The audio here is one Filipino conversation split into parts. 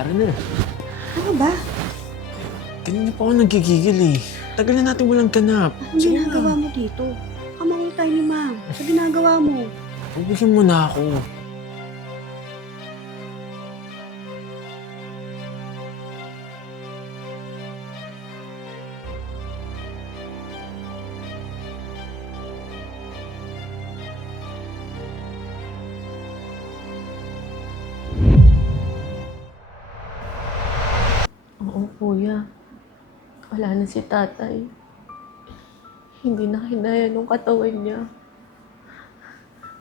tara na. Ano ba? Kanina pa ako nagigigil eh. Tagal na natin walang ganap. Anong ginagawa mo dito? Kamangol tayo ni ma'am. Sa ginagawa mo. Pagbigyan mo na ako. Oo, kuya. Wala na si tatay. Hindi na kinaya nung katawan niya.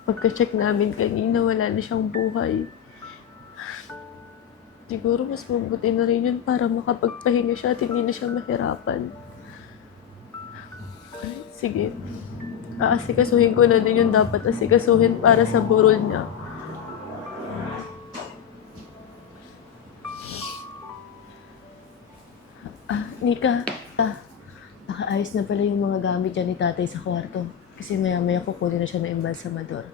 Pagka-check namin kanina, wala na siyang buhay. Siguro mas mabuti na rin yun para makapagpahinga siya at hindi na siya mahirapan. Sige. Aasikasuhin ko na din yung dapat asikasuhin para sa burol niya. Nika, nakaayos na pala yung mga gamit niya ni tatay sa kwarto. Kasi maya-maya kukunin na siya ng embalsamador.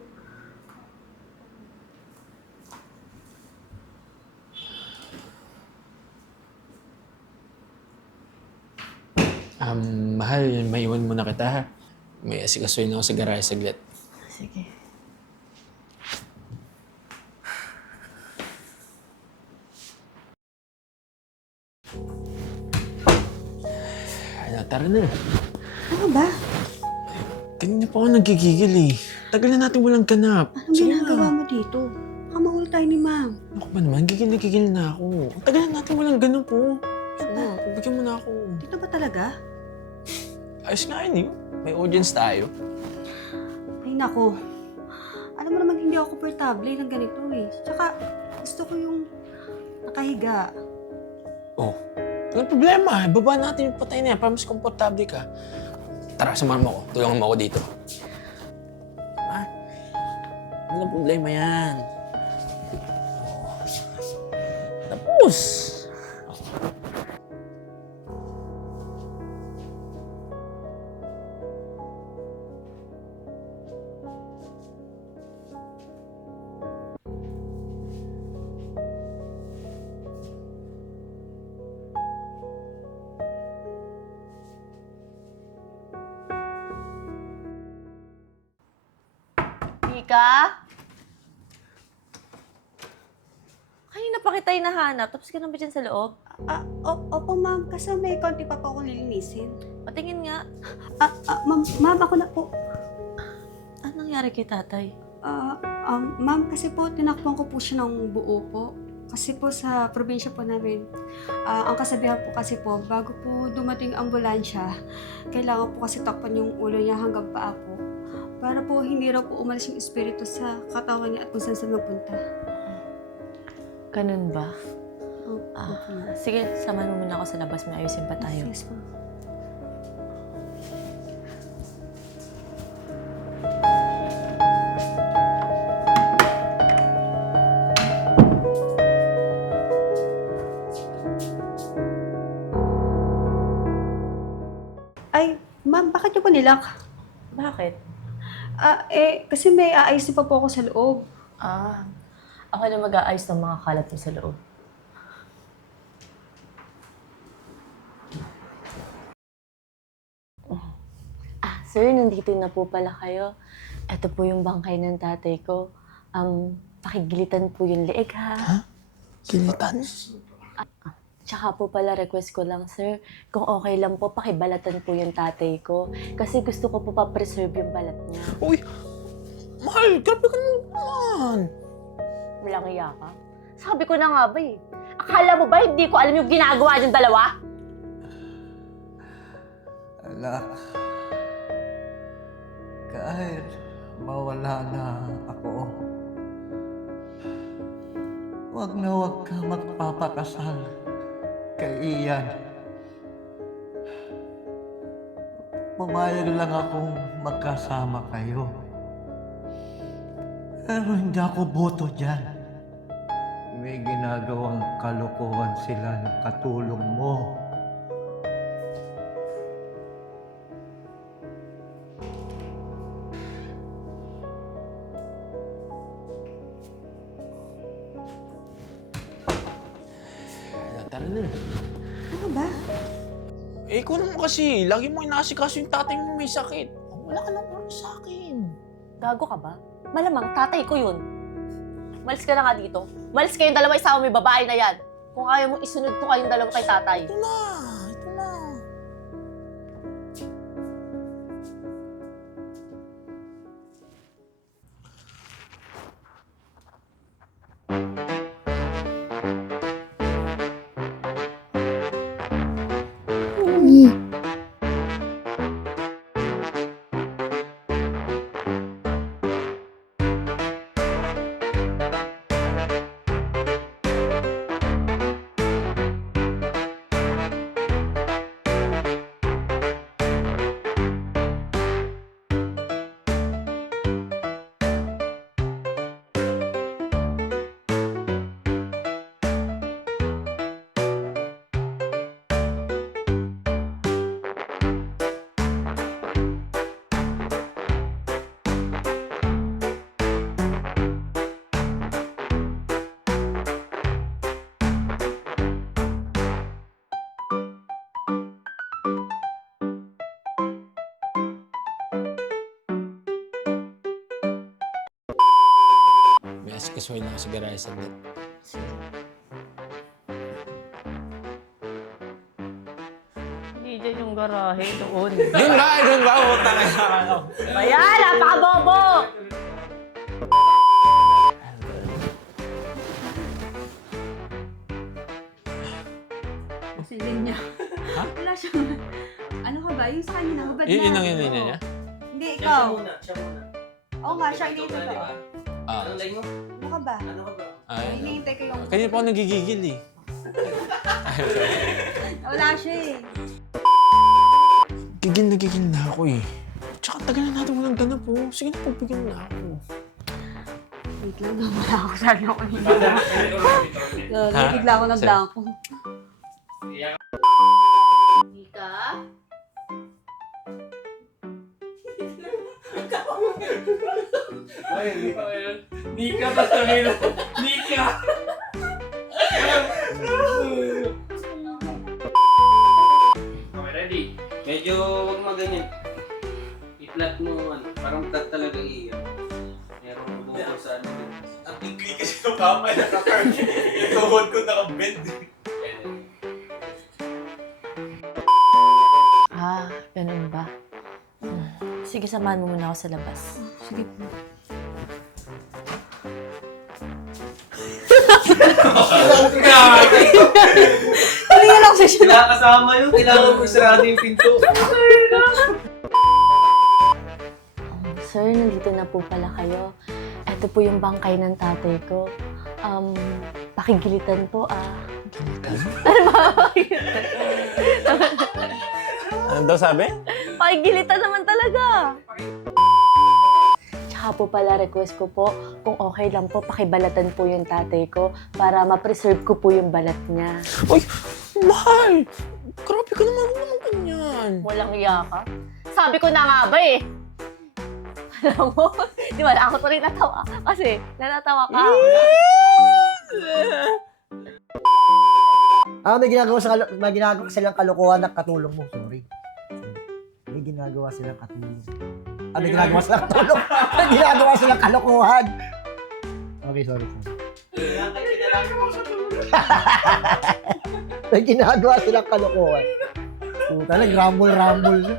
Mahal, maiwan muna kita ha. May asikasuhin ako sa garahe saglit. Sige. Tara na. Ano ba? Kanina pa ako nagigigil eh. Tagal na natin walang ganap. Anong ginagawa mo dito? Kamangol tayo ni ma'am. Ako ba naman? Gigil na ako. Ang tagal na natin walang ganap po. Sige, pagbigyan mo na ako. Dito ba talaga? Ayos nga yun eh. May audience tayo. Ay nako. Alam mo naman hindi ako komportable ng ganito eh. Tsaka gusto ko yung nakahiga. Oh, walang problema. Baba natin yung patay na yan para mas komportable ka. Tara, samahan mo ako. Tulungan mo ako dito. Ha? Walang problema yan. Oh. Tapos! Nika? Kanina pa kita hinahanap, tapos ka na ba dyan sa loob? Opo ma'am. Kasi may konti pa po akong lilinisin. Patingin nga. Ma'am, ako na po. Anong nangyari kay tatay? Ma'am, kasi po, tinakbuhan ko po siya ng buo po. Kasi po sa probinsya po namin, ang kasabihan po kasi po, bago po dumating ang ambulansya, kailangan po kasi takpan yung ulo niya hanggang paa po. Para po hindi raw po umalis yung espiritu sa katawan niya at kung saan napunta. Ganun ba? Opo, ma'am. Sige, samahan mo muna ako sa labas. May ayusin pa tayo. Yes, ma'am. Ay, ma'am, bakit niyo po nilak? Bakit? Kasi may aayusin pa po ako sa loob. Ako na mag-aayos ng mga kalat mo sa loob. Sir, nandito na po pala kayo. Ito po yung bangkay ng tatay ko. Pakigilitan po yung leeg, ha? Ha? Gilitan? Tsaka po pala request ko lang, sir, kung okay lang po, pakibalatan po yung tatay ko. Kasi gusto ko po pa-preserve yung balat niya. Uy! Mahal! Grabe ka naman! Walang iya ka. Sabi ko na nga ba eh. Akala mo ba hindi ko alam yung ginagawa niyong dalawa? Ala, kahit mawala na ako, wag na wag ka magpapakasal kay Ian. Pumayag lang akong magkasama kayo. Pero hindi ako boto dyan. May ginagawang kalokohan sila ng katulong mo. Tara na. Ano ba? Eh, ikaw naman kasi. Lagi mo inaasikaso yung tatay mo may sakit. Wala ka nang oras sa akin. Gago ka ba? Malamang tatay ko yun. Malis ka na nga dito. Malis kayong dalawa, isa may babae na yan. Kung ayaw mong isunod ko kayong dalawa kay tatay. Ito na. Ito na. May asikasuhin lang ako sa garahe saglit. Hindi dyan yung garahe doon. Doon ba? Doon ba? Utang na ako. Ayan! Napakabobo! Sa linya. Ha? Wala siyang... Ano ka ba? Yung sa kanya na, hubad na. Yun ang yun niya? Hindi, ikaw. Siya muna. Oo nga, siya hindi ito. Ah. Anong line mo? Ano ka ba? Ano ka ba? Ay, Hinihintay ko yung... kanina pa ako nagigigil eh. Wala siya eh. Gigil na ako eh. Tsaka tagal na natin walang ganap po. Sige na, pagbigyan na ako. Wait lang, wala ako sa ano ko nila. Bigla ako nagdangko. Nika? Nika ba sabihin? Nika! Okay, ready? Medyo huwag maganyan. I-flat mo, ano, parang flat talaga iyan. Merong buko sa ano. Ang tingli kasi ng kamay naka-curve. Yung tuhod ko naka-bend. Ah, ganun ba? Sige, samahan mo muna ako sa labas. Sige po. Hindi nga lang siya siya. Kailangan kasama yun. Kailangan mo isarado yung pinto. Sir, nandito na po pala kayo. Ito po yung bangkay ng tatay ko. Pakigilitan po Ano daw sabi? Pakigilitan naman talaga. Tsaka po pala request ko po, kung okay lang po, pakibalatan po yung tatay ko para ma-preserve ko po yung balat niya. Uy, mahal! Grabe ka naman, huwag naman ganyan. Walang iya ka? Sabi ko na nga ba eh. Alam mo, di ba, ako tuloy natawa. Kasi, nanatawa ka. May ginagawa silang kalokohan na katulong mo. Sorry. May ginagawa silang katulong. May ginagawa silang katulong. May ginagawa silang kalokohan. Okay, sorry. May ginagawa silang kalokohan. Puta, nag-rumble-rumble na.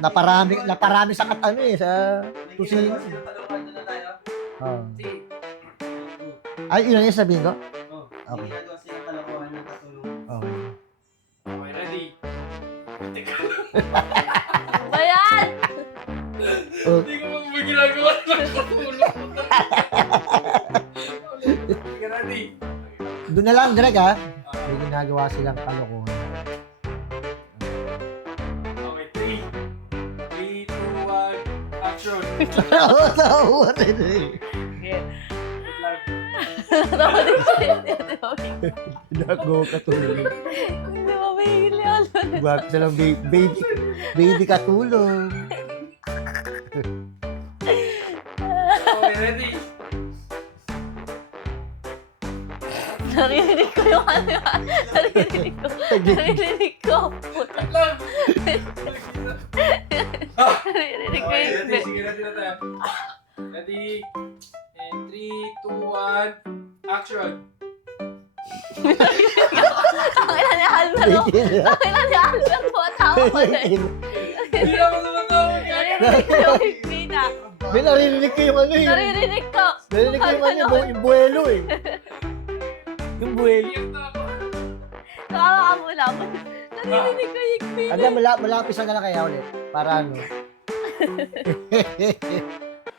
Naparami sa sa tusino. Oh. Ay, yun ang yung sabihin ko? Okay. Ginagawa silang kalokohan ng katulong. Okay. Okay, ready? Ba yan? Oh, Hindi ko may ginagawa ng katulong. Okay, ready? doon na lang, Greg, ha? May ginagawa silang kalokohan. Okay, 3, 2, 1, action! Tawa rin eh. Natawa din siya. Ginagawa katulong. Hindi mo mahili ako. Bakit silang baby katulong. Okay, ready? Naririnig ko yung ano. Naririnig ko. Naririnig ko. Puta. Naririnig ko yung Ready, sige na tayo. Ready? And 3, 2, 1, action! Ang ina ni Albert. Ang ina ni Albert po. Tawa ko na. Hindi na ako namatawag yan! Naririnig ko yung higpit na. May narinig ko yung ano eh. Naririnig ko. Narinig ko yung ano, yung buwelo eh. Yung buwelo. Iyak na ako. Tawa ka muna. Naririnig ko yung higpit. Ano, malapisan ka na kaya ulit. Para ano.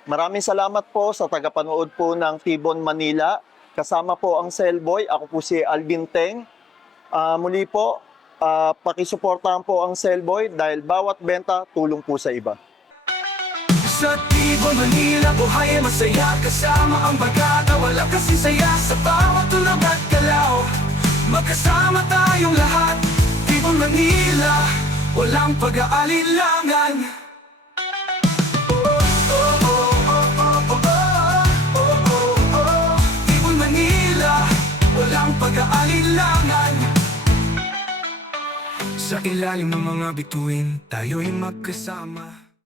Maraming salamat po sa tagapanood po ng Tibon Manila. Kasama po ang Cellboy. Ako po si Alvin Teng. Muli po, pakisuportahan po ang Cellboy dahil bawat benta tulong po sa iba. Sa Tibon Manila, buhay ay masaya. Kasama ang bagata, wala kasi saya. Sa bawat tulog at galaw, magkasama tayong lahat. Tibon Manila, walang pag-aalilangan. Tibon Manila, walang pag-aalilangan. Sa ilalim ng mga bituin, tayo'y magkasama.